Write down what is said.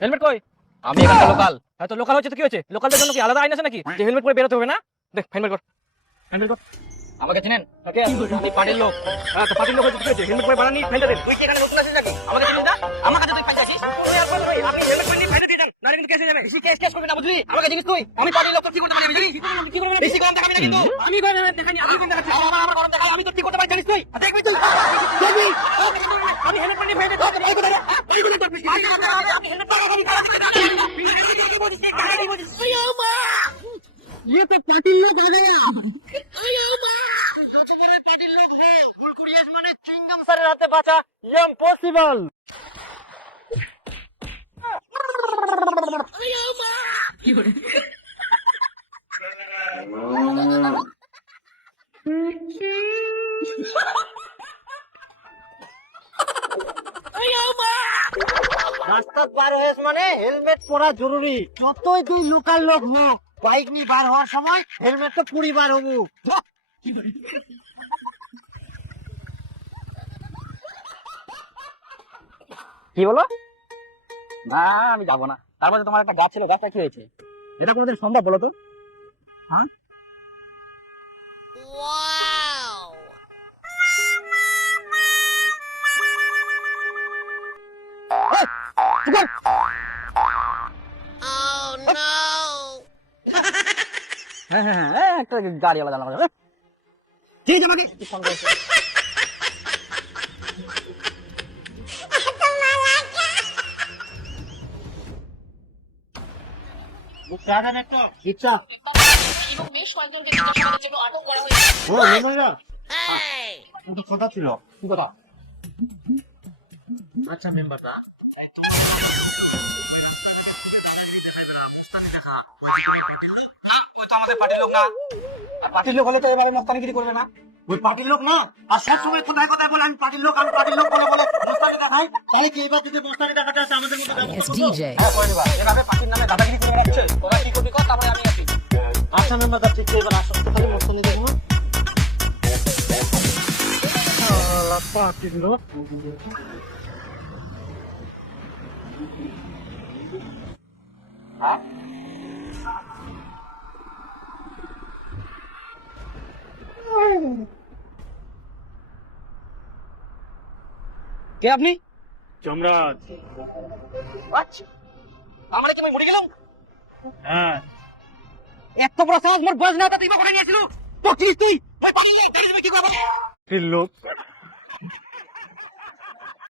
Helmet কই? আমি এখানকার লোকাল। হ্যাঁ তো লোকাল হচ্ছে তো কি হয়েছে? লোকালদের জন্য কি আলাদা আইন আছে নাকি যে হেলমেট পরে বেরোতে হবে না? দেখ হেলমেট কর, হেলমেট কর। আমাকে চিনেন? ওকে আমি পার্টির লোক। হ্যাঁ তো পার্টির লোক হচ্ছে কি হয়েছে? হেলমেট পরে বানানি ফেলতে দেন। তুই কি এখানে নতুন আসিস নাকি? আমাকে চিনিস না? আমার কাছে তুই ফাইল আসিস? তুই আর বল ভাই, আপনি হেলমেট পরে ফেলতে দিন, না কিন্তু কেসে যাবে। বেশি কেস করবি না বুঝলি? আমাকে জিনিস তুই? আমি পার্টির লোক, তো কি করতে পারি আমি জানি? কি করবেন? বেশি গরম দেখাবি না কিন্তু। আমি কই দেখানি, আমি কিন্তু দেখাচ্ছি। আমার গরম দেখাই, আমি তো কি করতে পারি জানিস তুই? দেখবি তুই? দেখবি? আমি হেলমেট পরে ফেলতে তোকে ভয় করে। আমি হেলমেট পরে ये तो पाटिल लोग आ गया। পার্টির লোক হে ভুল করিয়াস মানে চুইংগাম স্যারের হাতে বাঁচা ইম্পসিবল। রাস্তা পার হয়েছ মানে হেলমেট পরা জরুরি। যতই তুই লোকাল লোক হোক, বাইক নিয়ে বার হওয়ার সময় হেলমেট তো পুরি বার হবো। কি বলো? না আমি যাবো না। তার মধ্যে তোমার একটা গাছ ছিল, গাছটা কি হয়েছে? এটা কোনোদিন সম্ভব বলো তো? হ্যাঁ? হ্যাঁ হ্যাঁ হ্যাঁ, একটা গাড়িওয়ালা জানা যাবে। কি জামাকে ইচ্ছা এবং বেশ কয়েকজনকে জিজ্ঞাসাবাদের জন্য আটক করা হয়েছে। ও মেমোরিয়া তো কথা ছিল। কি কথা? আচ্ছা মেম্বারটা ওই তো আমাদের পার্টির লোক না। আর পার্টির লোক হলে তো এবারে মস্তানিগিরি করবে না। ওই পার্টির লোক না, আর সব সময় কোথায় কোথায় বলে আমি পার্টির লোক, আমি পার্টির লোক বলে বলে মস্তানি দেখাই। তাহলে কি এবার যদি মস্তানি দেখাতে আসে আমাদের মধ্যে Yes, DJ. হ্যাঁ করে দেবা। এভাবে পার্টির নামে দাদাগিরি করে বেড়াচ্ছে। তোরা কি করবি কর, তারপরে আমি আসি। আচ্ছা মেম্বারটা ঠিক আছে, এবার আসলে তো খালি মস্তানি দেখবো। পার্টির লোক হ্যাঁ? কে আপনি? যমরাজ। আচ্ছা, আমার কি আমি মরে গেলাম? হ্যাঁ এত বড় সাহস মোর বয়স না, তুই বা করে নিয়েছিল? তো কি তুই? ওই পার্টির লোক, আমি কি করবো? পার্টির লোক